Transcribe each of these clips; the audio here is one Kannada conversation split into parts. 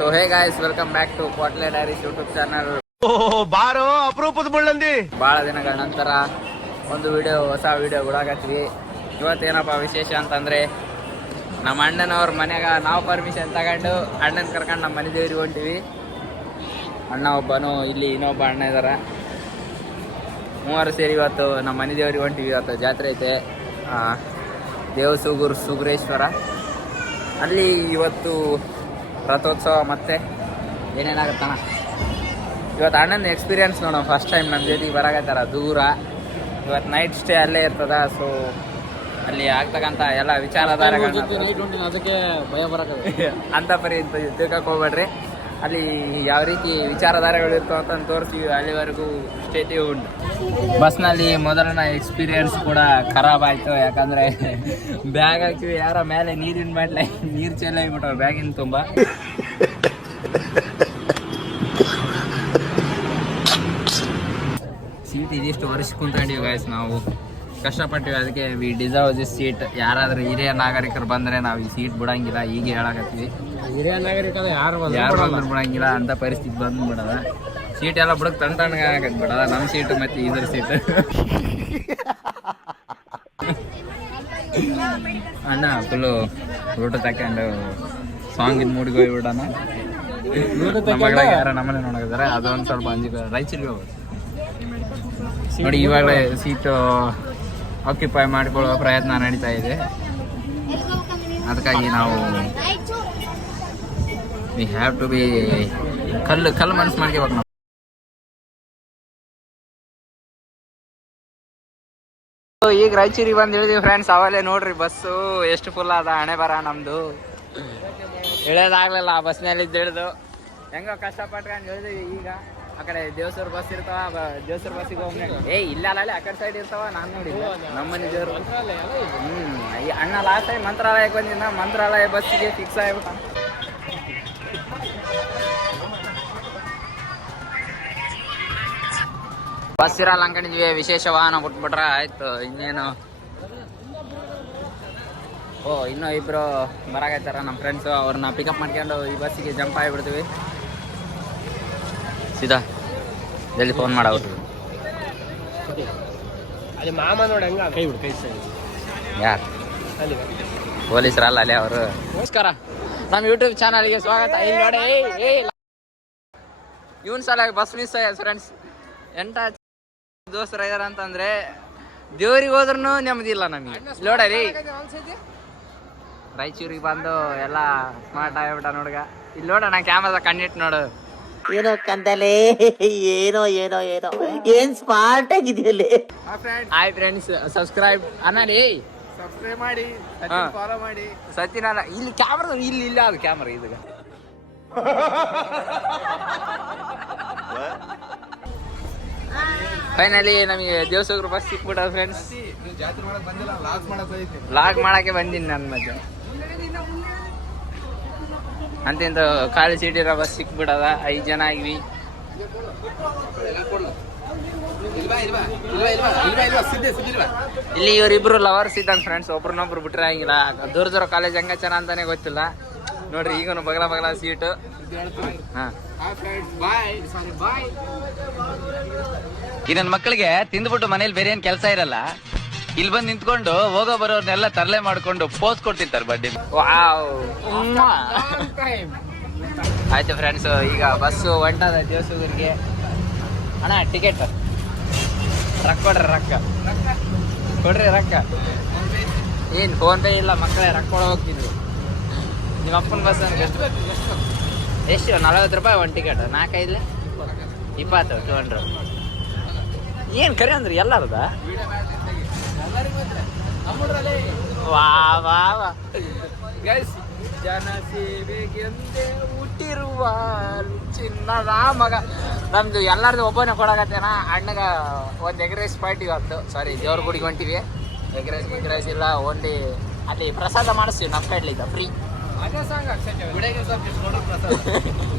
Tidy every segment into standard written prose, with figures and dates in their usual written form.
So hey guys, welcome back to Kwatle diaries YouTube channel. ಬಾರೋ ಅಪರೂಪದ ಮುಳ್ಳಂದಿ. ಭಾಳ ದಿನಗಳ ನಂತರ ಒಂದು ಹೊಸ ವಿಡಿಯೋ ಗುಡಾಕತ್ವಿ. ಇವತ್ತೇನಪ್ಪ ವಿಶೇಷ ಅಂತಂದರೆ, ನಮ್ಮ ಅಣ್ಣನವ್ರ ಮನೆಯಾಗ ನಾವು ಪರ್ಮಿಷನ್ ತಗೊಂಡು ಅಣ್ಣನ ಕರ್ಕೊಂಡು ನಮ್ಮ ಮನೆ ದೇವ್ರಿಗೆ ಹೊಂಟಿವಿ. ಅಣ್ಣ ಒಬ್ಬನು, ಇಲ್ಲಿ ಇನ್ನೊಬ್ಬ ಅಣ್ಣ ಇದ್ದಾರೆ. ಮೂವರು ಸೇರಿ ಇವತ್ತು ನಮ್ಮ ಮನೆ ದೇವ್ರಿಗೆ ಹೊಂಟಿವಿ. ಇವತ್ತು ಜಾತ್ರೆ ಐತೆ, ದೇವಸೂಗೂರು ಸುಗ್ರೇಶ್ವರ. ಅಲ್ಲಿ ಇವತ್ತು ರಥೋತ್ಸವ ಮತ್ತು ಏನೇನಾಗುತ್ತಣ್ಣ. ಇವತ್ತು ಅಣ್ಣನ ಎಕ್ಸ್ಪೀರಿಯನ್ಸ್ ನೋಡೋಣ. ಫಸ್ಟ್ ಟೈಮ್ ನಮ್ಮ ಜೊತೆಗೆ ಬರಾಕತ್ತಾರ ದೂರ. ಇವತ್ತು ನೈಟ್ ಸ್ಟೇ ಅಲ್ಲೇ ಇರ್ತದ. ಸೊ ಅಲ್ಲಿ ಆಗ್ತಕ್ಕಂಥ ಎಲ್ಲ ವಿಚಾರಧಾರೆಗಳನ್ನ ಅದಕ್ಕೆ ಭಯ ಬರಕ್ಕೆ ಅಂತ ಪರಿ ತಿಳ್ಕಕ್ಕೆ ಹೋಗ್ಬೇಡ್ರಿ. ಅಲ್ಲಿ ಯಾವ ರೀತಿ ವಿಚಾರಧಾರೆಗಳು ಇರ್ತಾವ ಅಂತ ತೋರಿಸ್ತೀವಿ. ಅಲ್ಲಿವರೆಗೂ ಸ್ಟೇ ಟ್ಯೂನ್ಡ್. ಬಸ್ನಲ್ಲಿ ಮೊದಲನ ಎಕ್ಸ್ಪೀರಿಯನ್ಸ್ ಕೂಡ ಖರಾಬ್ ಆಯಿತು. ಯಾಕಂದರೆ ಬ್ಯಾಗ್ ಹಾಕಿವಿ, ಯಾರ ಮೇಲೆ ನೀರಿನ ಬಾಟ್ಲೆ ನೀರು ಚೆಲ್ಲಾಗ್ಬಿಟ್ಟವು ಬ್ಯಾಗಿನ ತುಂಬ. ಸೀಟ್ ಇದಿಷ್ಟು ವರ್ಷ ಕುಂತ್ಕೊಂಡಿವಿ ಗಾಯ್ಸ್. ನಾವು ಕಷ್ಟಪಟ್ಟಿವಿ, ಅದಕ್ಕೆ ವಿ ಡಿಸರ್ವ್ ದಿಸ್ ಸೀಟ್. ಯಾರಾದರೂ ಹಿರಿಯ ನಾಗರಿಕರು ಬಂದರೆ ನಾವು ಈ ಸೀಟ್ ಬಿಡಂಗಿಲ್ಲ. ಈಗ ಹೇಳಕತ್ತೀವಿ, ಹಿರಿಯ ನಾಗರಿಕರ ಯಾರು ಬಂದ್ರು ಬಿಡಂಗಿಲ್ಲ ಅಂತ ಪರಿಸ್ಥಿತಿ ಬಂದ್ಬಿಡದ. ಸೀಟ್ ಎಲ್ಲ ಬಿಡಕ್ ತಣ್ಣಗೆ ಆಗತ್ ಬಿಡದ. ನಮ್ಮ ಸೀಟು ಮತ್ತು ಇದ್ರ ಸೀಟ್. ಅಣ್ಣ ಫುಲ್ಲು ಊಟ ತಕೊಂಡು ಸಾಂಗಿನ ಮೂಡಿಗೆ ಹೋಗ್ಬಿಡೋಣ. ನಮ್ಮ ಯಾರ ನಮ್ಮನೆ ನೋಡಿದಾರೆ, ಅದೊಂದು ಸ್ವಲ್ಪ ಅಂಜಿಕೆ. ರಾಯಚೂರಿಗೆ ಹೋಗೋದು ನೋಡಿ. ಇವಾಗಲೇ ಸೀಟು ಆಕ್ಯುಪೈ ಮಾಡಿಕೊಳ್ಳುವ ಪ್ರಯತ್ನ ನಡೀತಾ ಇದೆ. ಅದಕ್ಕಾಗಿ ನಾವು ವಿ ಹ್ಯಾವ್ ಟು ಬಿ ಕಲ್ಲು ಮನಸ್ಸು ಮಾಡ್ಕೋಬೇಕು ನಾವು. ಈಗ ರಾಯಚೂರಿಗೆ ಬಂದು ಇಳಿದೀವಿ ಫ್ರೆಂಡ್ಸ್. ಅವಲ್ಲೇ ನೋಡ್ರಿ ಬಸ್ಸು ಎಷ್ಟು ಫುಲ್ ಅದ. ಹಣೆ ಬರ ನಮ್ಮದು ಇಳಿಯೋದಾಗ್ಲಿಲ್ಲ. ಆ ಬಸ್ನಲ್ಲಿ ಇಳಿದು ಹೆಂಗೋ ಕಷ್ಟಪಟ್ಕೊಂಡು ಇಳಿದೀವಿ. ಈಗ ಆ ಕಡೆ ದೇವಸೂರ್ ಬಸ್ ಇರ್ತಾವ, ದೇವಸೂರ್ ಬಸ್ಸಿಗೆ ಹೋಗಿ ಇಲ್ಲ ಆ ಕಡೆ ಸೈಡ್ ಇರ್ತಾವ. ನಾನು ನೋಡಿ ನಮ್ಮನೆ ದೇವ್ರು. ಈ ಅಣ್ಣ ಲಾಸ್ಟ್ ಟೈಮ್ ಮಂತ್ರಾಲಯಕ್ಕೆ ಬಂದಿದ್ದ. ಮಂತ್ರಾಲಯ ಬಸ್ಸಿಗೆ ಫಿಕ್ಸ್ ಆಗ್ಬಿಟ್ಟ. ಬಸ್ ಇರಲ್ಲ ಅನ್ಕೊಂಡಿದ್ವಿ, ವಿಶೇಷ ವಾಹನ ಬಿಟ್ಬಿಟ್ರ ಆಯ್ತು. ಇನ್ನೇನು ಇನ್ನೂ ಇಬ್ರು ಬರಾಕತ್ತಾರ ನಮ್ಮ ಫ್ರೆಂಡ್ಸು. ಅವ್ರನ್ನ ಪಿಕಪ್ ಮಾಡ್ಕೊಂಡು ಈ ಬಸ್ಸಿಗೆ ಜಂಪ್ ಆಗಿಬಿಡ್ತೀವಿ. ಸೀದಾ ಜಲ್ದಿ ಫೋನ್ ಮಾಡವ್ರು. ಅಲ್ಲಿ ಮಾಮ ನೋಡಿ ಹಂಗ ಕೈ ಬಿಡು, ಕೈ ಸೈಡ್ ಯಾರು ಪೊಲೀಸರಲ್ಲ ಅಲ್ಲಿ ಅವರು. ನಮಸ್ಕಾರ, ನಮ್ಮ ಯೂಟ್ಯೂಬ್ ಚಾನಲ್ಗೆ ಸ್ವಾಗತ. ಇಲ್ಲಿ ನೋಡಿ, ಇವನ್ ಸಲ ಬಸ್ ಮಿಸ್ ಆಯ್ತು ಫ್ರೆಂಡ್ಸ್. ಎಂಟ ದೋಸ್ತರ ಇದಾರ ಅಂತಂದ್ರೆ ದೇವ್ರಿಗೆ ಹೋದ್ರೂ ನೆಮ್ಮದಿ ಇಲ್ಲ ನಮಗೆ. ನೋಡರಿ, ರಾಯಚೂರಿಗೆ ಬಂದು ಎಲ್ಲ ಸ್ಮಾರ್ಟ್ ಆಗಿಬಿಟ್ಟ ನೋಡ್ಗ. ಇಲ್ಲಿ ನೋಡೋಣ ಕ್ಯಾಮರಾ ಕಣ್ಣಿಟ್ಟು ನೋಡು. ಏನೋ ಕಂದಲೇ, ಏನೋ ಏನೋ ಏನೋ ಏನ್ ಸ್ಮಾರ್ಟ್ ಆಗಿದೆಯಲ್ಲಿ. ಹಾಯ್ ಫ್ರೆಂಡ್ಸ್, ಸಬ್ಸ್ಕ್ರೈಬ್ ಅನ್ನಡಿ, ಸಬ್ಸ್ಕ್ರೈಬ್ ಮಾಡಿ, ಫಾಲೋ ಮಾಡಿ. ಸತ್ಯನಾರ ಇಲ್ಲಿ ಕ್ಯಾಮ್ರಾ ಇಲ್ಲಿ ಇಲ್ಲ. ಅದು ಕ್ಯಾಮ್ರಾ ಇದಾಗ ಫೈನಲಿ ನಮಗೆ ದೇವಸೂಗರ ಬಸ್ ಸಿಕ್ಬಿಟ್ಟ ಫ್ರೆಂಡ್ಸ್. ಲಾಗ್ ಮಾಡಕ್ಕೆ ಬಂದೀನಿ ನನ್ನ ಮಧ್ಯ. ಅಂತಿಂತ ಖಾಲಿ ಸೀಟ್ ಇರೋ ಬಸ್ ಸಿಕ್ಬಿಡದ. 5 ಜನ ಆಗಿವಿ. ಇಲ್ಲಿ ಇವರಿಬ್ರು ಲವರ್ಸ್ ಇದ್ದಂಗೆ ಫ್ರೆಂಡ್ಸ್. ಒಬ್ರನ್ನೊಬ್ರು ಬಿಟ್ರೆ ಆಗಿಲ್ಲ. ದೂರ ಕಾಲೇಜ್ ಹಂಗ ಚೆನ್ನ ಅಂತಾನೆ ಗೊತ್ತಿಲ್ಲ ನೋಡ್ರಿ. ಈಗನು ಬಗಲ ಸೀಟು. ಈ ನನ್ನ ಮಕ್ಕಳಿಗೆ ತಿಂದ್ಬಿಟ್ಟು ಮನೇಲಿ ಬೇರೆ ಏನ್ ಕೆಲಸ ಇರಲ್ಲ. ಇಲ್ಲಿ ಬಂದು ನಿಂತ್ಕೊಂಡು ಹೋಗೋ ಬರೋರ್ನೆಲ್ಲ ತರಲೆ ಮಾಡ್ಕೊಂಡು ಪೋಸ್ ಕೊಡ್ತಿರ್ತಾರೆ ಬರ್ಡೇ. ಆಯ್ತು ಫ್ರೆಂಡ್ಸ್, ಈಗ ಬಸ್ಸು ಹೊಂಟದ ದೇವಸೂಗರಿಗೆ. ಅಣ್ಣ ಟಿಕೆಟ್ ರೊಕ್ಕ ಕೊಡ್ರಿ, ರೊಕ್ಕ ಕೊಡ್ರಿ, ರೊಕ್ಕ ಏನು ಫೋನ್ ಪೇ ಇಲ್ಲ ಮಕ್ಕಳೇ. ರೊಕ್ಕ ಕೊಡ ಹೋಗ್ತಿದ್ವಿ. ನಿಮ್ಮ ಅಪ್ಪನ ಬಸ್ ಎಷ್ಟು? 40 ರೂಪಾಯಿ ಒಂದು ಟಿಕೆಟ್. 4-5 20 200. ಏನು ಕರೆ ಅಂದ್ರೆ ಎಲ್ಲರದ ವಾ ವಾ ವಾ ಗೈಸ್. ಜನಸೇವೆಗೆಂದೇ ಹುಟ್ಟಿರುವ ಚಿನ್ನದ ಮಗ. ನಮ್ದು ಎಲ್ಲರದು ಒಬ್ಬನೇ ಕೊಡಕತ್ತೇನ. ಅಣ್ಣಗ ಒಂದು ಎಗ್ ರೈಸ್ ಪಾರ್ಟಿ ಇವತ್ತು. ಸಾರಿ, ದೇವ್ರ ಗುಡಿಗೆ ಹೊಂಟಿವಿ. ಎಗ್ ರೈಸ್ ಇಲ್ಲ, ಓನ್ಲಿ ಅಲ್ಲಿ ಪ್ರಸಾದ ಮಾಡಿಸ್ತೀವಿ ನಮ್ಮ ಕಡ್ಲಿದ್ದ ಫ್ರೀ.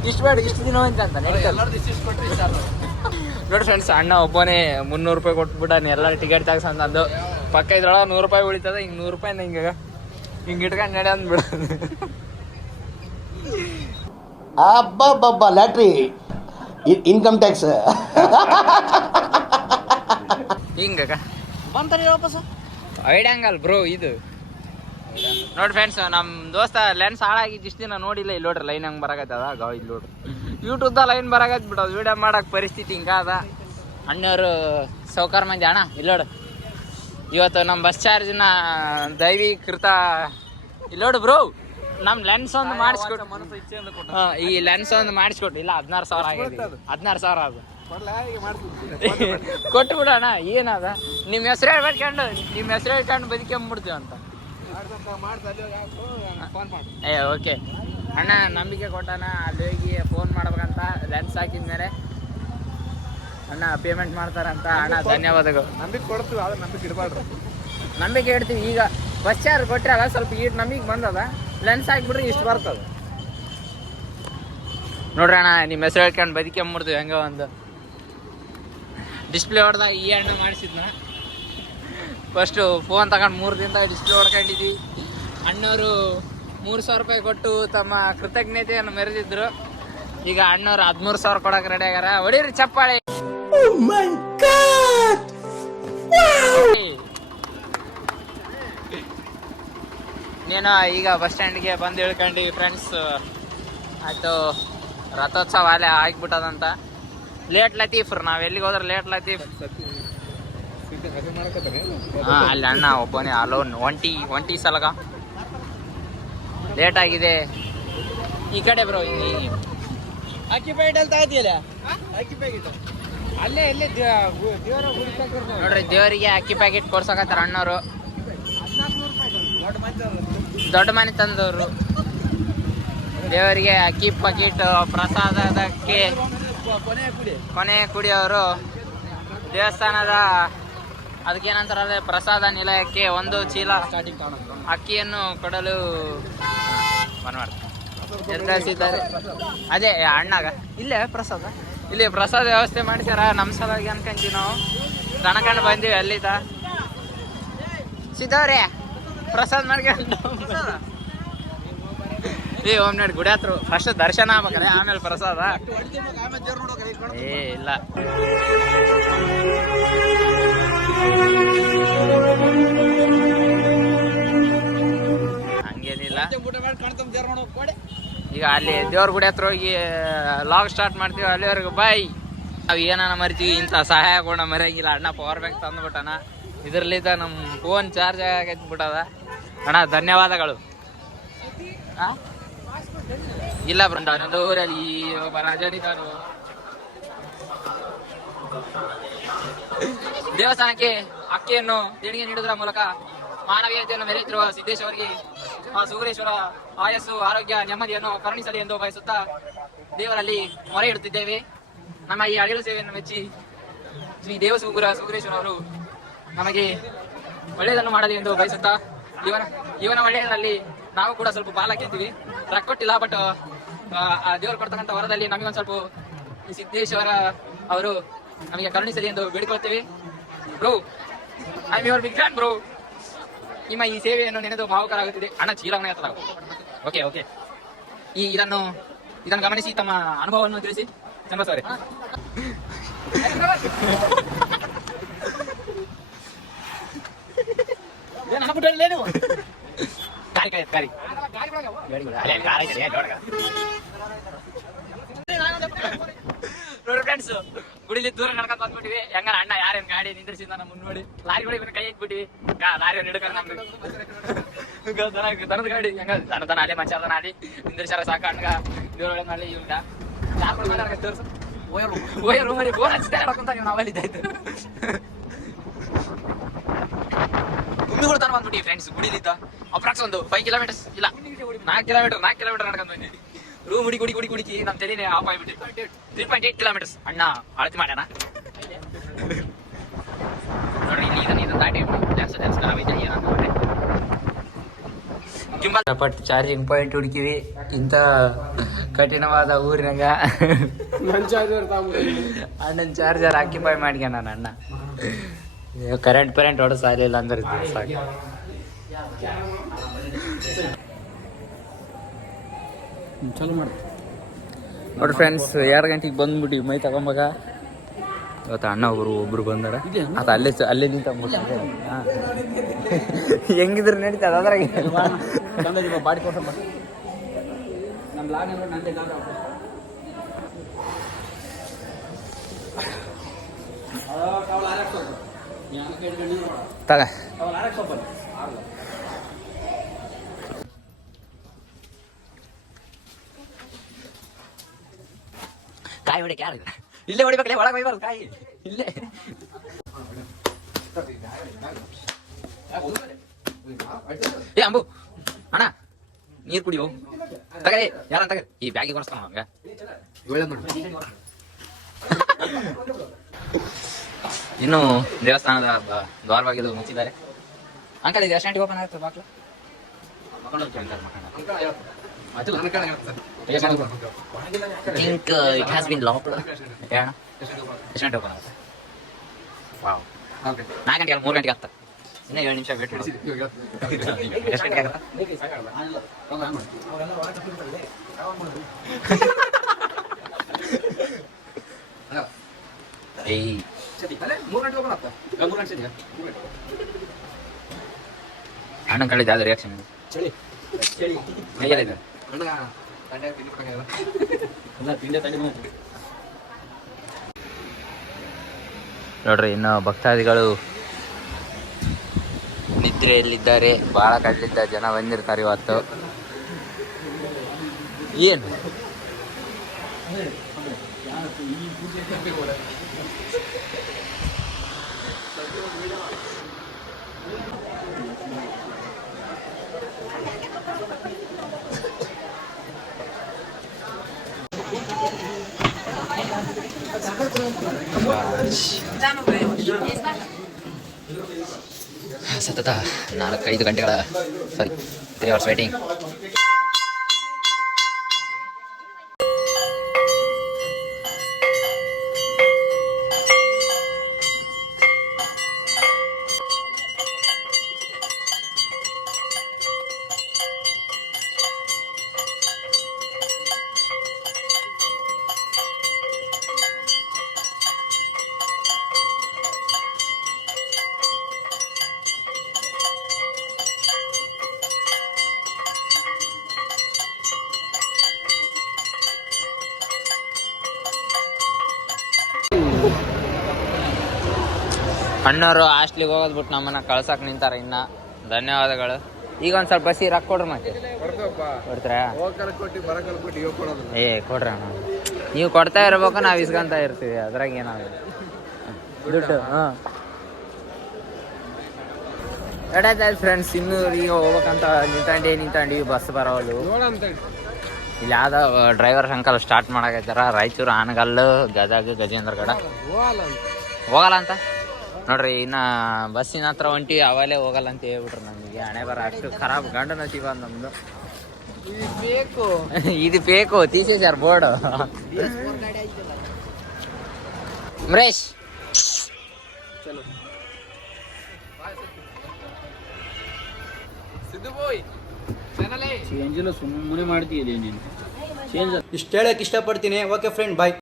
ಇಷ್ಟು ಬೇಡ, ಇಷ್ಟು ದಿನ ಅಂತ ನೋಡಿ ಫ್ರೆಂಡ್ಸ್. ಅಣ್ಣ ಒಬ್ಬನೇ 300 ರೂಪಾಯಿ ಕೊಟ್ಬಿಟ್ಟ. ಎಲ್ಲ ಟಿಕೆಟ್ ತೆಗ್ಸಂದು ಪಕ್ಕ ಇದ್ರೊಳಗೆ 100 ರೂಪಾಯಿ ಉಳಿತದ. ಹಿಂಗೆ 100 ರೂಪಾಯಿ ಹಿಂಗೆ ಇಟ್ಕೊಂಡು ನಡೆ ಅಂದ್ಬಿಡೋದು. ಅಬ್ಬಬ್ಬಬ್ಬ ಲ್ಯಾಟ್ರಿ ಇನ್ಕಮ್ ಟ್ಯಾಕ್ಸ್ ಹಿಂಗ ಬಂತಾರೆ ವಾಪಸ್ ಐಡಂಗಲ್ ಬ್ರೋ ಇದು ನೋಡಿ ಫ್ರೆಂಡ್ಸ್ ನಮ್ಮ ದೋಸ್ತ ಲೆನ್ಸ್ ಹಾಳಾಗಿದ್ದು ಇಷ್ಟು ದಿನ ನೋಡಿಲ್ಲ. ಇಲ್ಲಿ ನೋಡ್ರಿ ಲೈನ್ ಹಂಗೆ ಬರಾಕತ್ತದ ಇಲ್ಲಿ ನೋಡ್ರಿ ಯೂಟ್ಯೂಬ್ದಾಗ ಲೈನ್ ಬರಾಕತ್ ಬಿಡೋದು ವಿಡಿಯೋ ಮಾಡಕ್ಕೆ ಪರಿಸ್ಥಿತಿ ಹಿಂಗಾದ. ಅಣ್ಣವರು ಸೌಕಾರ ಮಂದಿ ಅಣ್ಣ ಇಲ್ಲಿ ನೋಡು ಇವತ್ತು ನಮ್ಮ ಬಸ್ ಚಾರ್ಜ್ನ ದೈವೀಕೃತ ಇಲ್ಲಿ ನೋಡು ಬ್ರೋ ನಮ್ಮ ಲೆನ್ಸ್ ಒಂದು ಮಾಡಿಸ್ಕೊಟ್ಟು ಈ ಲೆನ್ಸ್ ಒಂದು ಮಾಡಿಸ್ಕೊಟ್ಟು ಇಲ್ಲ 16,000 ಆಗಿದೆ 16,000 ಅದು ಕೊಟ್ಟು ಬಿಡೋಣ ಏನದ ನಿಮ್ಮ ಹೆಸರು ಹೇಳ್ಕೊಂಡು ಬದುಕೊಂಬಿಡ್ತೀವಿ ಅಂತ. ಓಕೆ ಅಣ್ಣ ನಂಬಿಕೆ ಕೊಟ್ಟಾನ ಅಲ್ಲಿ ಹೋಗಿ ಫೋನ್ ಮಾಡ್ಬೇಕಂತ ಲೆನ್ಸ್ ಹಾಕಿದ್ಮೇಲೆ ಅಣ್ಣ ಪೇಮೆಂಟ್ ಮಾಡ್ತಾರಂತ. ಅಣ್ಣ ಧನ್ಯವಾದಗಳು. ನಂಬಿಕೆ ಕೊಡ್ತೀವಿ ಆದ್ರೆ ನಂಬಿಕೆ ಇಡಬಾರ್ದು. ನಂಬಿಕೆ ಇಡ್ತೀವಿ. ಈಗ ಬಸ್ ಚಾರ್ಜ್ ಕೊಟ್ಟರೆ ಸ್ವಲ್ಪ ಈಟ್ ನಂಬಿಕೆ ಬಂದದ ಲೆನ್ಸ್ ಹಾಕಿಬಿಟ್ರೆ ಇಷ್ಟು ಬರ್ತದೆ ನೋಡ್ರಿ ಅಣ್ಣ. ನಿಮ್ಮ ಹೆಸರು ಹೇಳ್ಕೊಂಡು ಬದುಕೊಂಬಿಡ್ತೀವಿ ಹೆಂಗ ಒಂದು ಡಿಸ್ಪ್ಲೇ ಹೊಡೆದಾಗ ಈ ಅಣ್ಣ ಮಾಡಿಸಿದ್ನ ಫಸ್ಟು ಫೋನ್ ತಗೊಂಡು 3 ದಿನದಾಗ ಡಿಸ್ಪ್ಲೇ ಹೊಡ್ಕೊಂಡಿದ್ವಿ. ಅಣ್ಣವರು 3,000 ರೂಪಾಯಿ ಕೊಟ್ಟು ತಮ್ಮ ಕೃತಜ್ಞತೆಯನ್ನು ಮೆರೆದಿದ್ರು. ಈಗ ಅಣ್ಣವ್ರು 13,000 ಕೊಡಕ್ಕೆ ರೆಡಿ ಆಗ್ಯಾರ. ಹೊಡೀರಿ ಚಪ್ಪಾಳೆ. ನೀನು ಈಗ ಬಸ್ ಸ್ಟ್ಯಾಂಡ್ಗೆ ಬಂದು ಇಳ್ಕೊಂಡಿವಿ ಫ್ರೆಂಡ್ಸ್. ಆಯಿತು ರಥೋತ್ಸವ ಅಲ್ಲೇ ಆಗಿಬಿಟ್ಟದಂತ. ಲೇಟ್ ಲತೀಫ್ ನಾವು ಎಲ್ಲಿಗೆ ಹೋದ್ರೆ ಲೇಟ್ ಲತೀಫ್. ಹಾಂ ಅಲ್ಲಿ ಅಣ್ಣ ಒಬ್ಬನೇ ಅಲೋನ್ ಒಂಟಿ ಸಲಗ ಲೇಟ್ ಆಗಿದೆ. ಈ ಕಡೆ ಬ್ರೋ ಅಕ್ಕಿ ಪ್ಯಾಕೆಟ್ ಅಂತ ಇದೆಯಲ್ಲ ಅಲ್ಲೇ ಇಲ್ಲೇ ನೋಡ್ರಿ ದೇವರಿಗೆ ಅಕ್ಕಿ ಪ್ಯಾಕೆಟ್ ಕೊಡ್ಸಕತ್ತಾರ ಅಣ್ಣವರು. ದೊಡ್ಡ ಮನೆ ತಂದವರು ದೇವರಿಗೆ ಅಕ್ಕಿ ಪ್ಯಾಕೆಟ್ ಪ್ರಸಾದಕ್ಕೆ ಕೊನೆ ಕುಡಿಯೋರು ದೇವಸ್ಥಾನದ ಅದಕ್ಕೇನಂತಾರಲ್ಲ ಪ್ರಸಾದ ನಿಲಯಕ್ಕೆ 1 ಚೀಲ ಅಕ್ಕಿಯನ್ನು ಕೊಡಲು ನಿರ್ಧರಿಸಿದ್ದಾರೆ. ಅದೇ ಅಣ್ಣಾಗ ಇಲ್ಲೇ ಪ್ರಸಾದ ಇಲ್ಲಿ ಪ್ರಸಾದ ವ್ಯವಸ್ಥೆ ಮಾಡಿಸ್ಯಾರ. ನಮ್ಮ ಸಲುವಾಗಿ ಅನ್ಕೊಂತೀವಿ ನಾವು ದಣಕಂಡು ಬಂದೀವಿ. ಅಲ್ಲಿದ್ದ ಸಿದ್ದವ್ರೆ ಪ್ರಸಾದ ಮಾಡ್ಕೊಂಡು ಏ ಓಮ್ ನೋಡಿ ಗುಡಿ ಹತ್ರ ಫಸ್ಟ್ ದರ್ಶನ ಆಗ್ಬೇಕಲ್ಲ ಆಮೇಲೆ ಪ್ರಸಾದ. ಏ ಇಲ್ಲ ಹಂಗೇನಿಲ್ಲ. ಈಗ ಅಲ್ಲಿ ದೇವ್ರ ಗುಡಿ ಹತ್ರ ಹೋಗಿ ಲಾಗ್ ಸ್ಟಾರ್ಟ್ ಮಾಡ್ತೀವಿ. ಅಲ್ಲಿವರೆಗೂ ಬಾಯ್. ನಾವು ಏನಾನ ಮರಿತೀವಿ ಇಂಥ ಸಹಾಯ ಕೂಡ ಮರೆಯಂಗಿಲ್ಲ. ಅಣ್ಣ ಪವರ್ ಬ್ಯಾಂಕ್ ತಂದುಬಿಟ್ಟಣ. ಇದರಲ್ಲಿದ್ದ ನಮ್ಮ ಫೋನ್ ಚಾರ್ಜ್ ಆಗೈತ್ಬಿಟ್ಟದ. ಅಣ್ಣ ಧನ್ಯವಾದಗಳು. ಇಲ್ಲ ಊರಲ್ಲಿ ಒಬ್ಬ ರಾಜನಿದ್ದಾನು. ದೇವಸ್ಥಾನಕ್ಕೆ ಅಕ್ಕಿಯನ್ನು ದೇಣಿಗೆ ನೀಡುವುದರ ಮೂಲಕ ಮಾನವೀಯತೆಯನ್ನು ಮೆರೆಯುತ್ತಿರುವ ಸಿದ್ದೇಶ್ವರಿಗೆ ಸುಗುರೇಶ್ವರ ಆಯಸ್ಸು ಆರೋಗ್ಯ ನೆಮ್ಮದಿಯನ್ನು ಕರುಣಿಸಲಿ ಎಂದು ಬಯಸುತ್ತಾ ದೇವರಲ್ಲಿ ಮೊರೆ ಇಡುತ್ತಿದ್ದೇವೆ. ನಮ್ಮ ಈ ಅಳಿಲು ಸೇವೆಯನ್ನು ಮೆಚ್ಚಿ ಶ್ರೀ ಸುಗುರೇಶ್ವರ ಅವರು ನಮಗೆ ಒಳ್ಳೆಯದನ್ನು ಮಾಡಲಿ ಎಂದು ಬಯಸುತ್ತಾ ಇವನ ಒಳ್ಳೆಯದರಲ್ಲಿ ನಾವು ಕೂಡ ಸ್ವಲ್ಪ ಪಾಲಕ್ಕಿದ್ದೀವಿ. ರೊಕ್ಕ ಕೊಟ್ಟಿಲ್ಲ, ಬಟ್ ದೇವರು ಕೊಡ್ತಕ್ಕಂಥ ವರದಲ್ಲಿ ನಮಗೊಂದು ಸ್ವಲ್ಪ ಸಿದ್ದೇಶ್ವರ ಅವರು ನಮಗೆ ಕರುಣಿಸಲಿ ಎಂದು ಬೇಡಿಕೊಳ್ತೇವೆ. Bro I am your big fan bro. ನಿಮ್ಮ ಈ ಸೇವೆಯನ್ನು ನೆನೆದು ಭಾವುಕರಾಗುತ್ತಿದೆ. ಅಣ್ಣ ಚೀಲವನ್ನ ಎತ್ತದ. ಓಕೆ ಓಕೆ ಇದನ್ನು ಗಮನಿಸಿ ತಮ್ಮ ಅನುಭವವನ್ನು ತಿಳಿಸಿ. ಚಂದ್ರಸವರೇ ನೋಡಿ ಫ್ರೆಂಡ್ಸ್, ಗುಡಿಲಿ ದೂರ ನಡ್ಕೊಂಡ್ ಬಂದ್ಬಿಟ್ಟಿವಿ. ಹೆಂಗಾರ ಅಣ್ಣ ಯಾರೇನ್ ಗಾಡಿ ನಿಂದ್ರಿಸಿದ ನಮ್ಮ ನೋಡಿ ಲಾರಿಗಳಿಗೆ ಕೈ ಇಟ್ಬಿಟ್ಟಿವಿ. ಲಾರಿ ಹಿಡ್ಕೊಂಡು ನಮ್ದು ದನದ ಗಾಡಿ ಹೆಂಗ ದನ ಅಲ್ಲೇ ಮಂಚ ಅದನ್ನ ಅಲ್ಲಿ ನಿಂದ್ರಿಸಾರ ಸಾಕ ಅಣ್ಣ ದೇವ್ರ ಮಾಡಿ ಇವ್ಗ ಓಯರು ಮರಿ ಫೋನ್ ಹಚ್ಚಿದೆ ಹಾಕೊಂತ ನೀವು ನಾವಲ್ಲಿ ಇದ್ದಾಯ್ತು. ಕುಂಬಿಗಳು ತನ ಬಂದ್ಬಿಟ್ಟಿವಿ ಫ್ರೆಂಡ್ಸ್. ಗುಡಿಲಿದ್ದ ಅಪ್ರಾಕ್ಸ್ ಒಂದು 5 ಕಿಲೋಮೀಟರ್ಸ್ ಇಲ್ಲ 4 ಕಿಲೋಮೀಟರ್ ನಡ್ಕೊಂಡು ಬಂದಿವಿ. ರೂಮ್ ಕುಡಿ ನಮ್ ತಲೆನೇ ಆಫ್ ಆಗ್ಬಿಟ್ಟು 3.8 ಕಿಲೋಮೀಟರ್ಸ್. ಅಣ್ಣ ಅಳತಿ ಮಾಡ್ಯಾನ ನೋಡ್ರಿ. ಇಲ್ಲಿ ಇದನ್ನ ದಾಟಿ ಪಟ್ ಚಾರ್ಜಿಂಗ್ ಪಾಯಿಂಟ್ ಹುಡುಕಿವಿ ಇಂಥ ಕಠಿಣವಾದ ಊರಿನಾಗ. ಅಣ್ಣನ ಚಾರ್ಜರ್ ಆಕ್ಯುಪೈ ಮಾಡ್ಯಾನ ನನ್ನ ಅಣ್ಣ. ಕರೆಂಟ್ ಹೊಡೆಸಾಲಿಲ್ಲ ಅಂದ್ರೆ ಸಾಕು. ಚಲೋ ಮಾಡಿ ನೋಡ್ರಿ ಫ್ರೆಂಡ್ಸ್ 2 ಗಂಟೆಗೆ ಬಂದ್ಬಿಟ್ಟು ಮೈ ತಗೊಂಬಾಗ ಇವತ್ತು ಅಣ್ಣ ಒಬ್ರು ಬಂದಾರ ಅದು ಅಲ್ಲೇ ನಿಂತ ಹೆಂಗಿದ್ರು ನಡೀತದ ಅದ್ರಾಗ ಬಾಡಿ ಕೊಟ್ಟ ನಮ್ಮ ಲಾಗ ನಂದೇ ತಗ ಕಾಯಿ ಹೊಡಿಕೆ ಯಾರು ಇಲ್ಲೇ ಹೊಡಿಬೇಕಲ್ಲ ಒಳಗೆ ಹೊಯ್ಬಾರ್ದು ಕಾಯಿ ಇಲ್ಲೇ ಏ ಅಂಬು ಅಣ್ಣ ನೀರು ಕುಡಿಯೋ ತಗರಿ ಯಾರ ತಗ ಈ ಬ್ಯಾಗಿಗೆ ಕೊಡಿಸ್ತಾನ ಹಂಗ ಇನ್ನು ದೇವಸ್ಥಾನದ ದ್ವಾರವಾಗಿದ್ದು ಮುಚ್ಚಿದ್ದಾರೆ ಅಂಕಲ್ ಇದು ಎಷ್ಟು ಓಪನ್ ಆಗುತ್ತೆ ಬಾಕ್ಲು think it has been locked. Yeah. ಎಷ್ಟು ಗಂಟೆ ಓಪನ್ ಆಗುತ್ತೆ? ವಾವ್. 4 ಗಂಟೆಗೆ 3 ಗಂಟೆಗೆ ಆಗ್ತದೆ. ಇನ್ನೂ 7 ನಿಮಿಷ ವೇಟ್ ಮಾಡಿ. ಎಷ್ಟು ಗಂಟೆಗೆ ಆಗುತ್ತೆ? ಏಯ್ 3 ಗಂಟೆಗೆ ಓಪನ್ ಆಗ್ತದೆ. 3 ಗಂಟೆ ಇದೆಯಾ? ಅಣ್ಣ ಕಳಿದ ಯಾವ್ದು ರಿಯಾಕ್ಷನ್ ಚಳಿ ಹೇಗಿದೆ ಅಣ್ಣ ತಂಡೆ ತಿಂಡಿ ಕೊಡಂಗಿಲ್ಲ ನೋಡ್ರಿ ಇನ್ನು ಭಕ್ತಾದಿಗಳು ನಿದ್ರೆಯಲ್ಲಿದ್ದಾರೆ. ಭಾಳ ಕಡ್ಲಿದ್ದ ಜನ ಬಂದಿರ್ತಾರೆ ಇವತ್ತು. ಏನು ಸತತ 4-5 ಗಂಟೆಗಳ 3 hours ವೇಟಿಂಗ್. ಅಣ್ಣವರು ಹಾಸ್ಟ್ಲಿಗೆ ಹೋಗೋದು ಬಿಟ್ಟು ನಮ್ಮನ್ನ ಕಳ್ಸಕ್ಕೆ ನಿಂತಾರೆ. ಇನ್ನ ಧನ್ಯವಾದಗಳು. ಈಗ ಒಂದು ಸ್ವಲ್ಪ ಬಸ್ಸಿಗೆ ರೊಕ್ಕ ಕೊಡ್ರಿ ಮತ್ತೆ ಕೊಡ್ತೀರಾ? ಏ ಕೊಡ್ರಿ ಅಣ್ಣ, ನೀವು ಕೊಡ್ತಾ ಇರ್ಬೇಕು, ನಾವು ಇಸ್ಕೊಂತ ಇರ್ತೀವಿ, ಅದ್ರಾಗ ಏನಾಗ ದುಡ್ಡು. ಹಾಂ ಎಡಾಯ್ತು ಫ್ರೆಂಡ್ಸ್. ಇನ್ನೂ ಈಗ ಹೋಗ್ಬೇಕಂತ ನಿಂತ್ಕೊಂಡು ಬಸ್ ಬರೋದು. ಇಲ್ಲಿ ಯಾವ್ದೋ ಡ್ರೈವರ್ ಅಂಕಲ್ ಸ್ಟಾರ್ಟ್ ಮಾಡಕತ್ತಾರ. ರಾಯಚೂರು, ಆನಗಲ್ಲು, ಗದಗ, ಗಜೇಂದ್ರಗಡ ಹೋಗಲ್ಲ ಅಂತ ನೋಡ್ರಿ. ಇನ್ನು ಬಸ್ಸಿನ ಹತ್ರ ಹೊಂಟಿವಿ, ಅವಲೇ ಹೋಗಲ್ಲ ಅಂತ ಹೇಳ್ಬಿಟ್ರು ನಮಗೆ. ಹಣೆ ಬರ ಅಷ್ಟು ಖರಾಬ್ ಗಂಡು ನಸೀಬ ನಮ್ದು. ಇದು ಬೇಕು ತೀಸೇಸಾರ ಬೋರ್ಡ್. ಅಮರೇಶ್ ಇಷ್ಟು ಹೇಳಕ್ ಇಷ್ಟಪಡ್ತೀನಿ. ಓಕೆ ಫ್ರೆಂಡ್, ಬಾಯ್.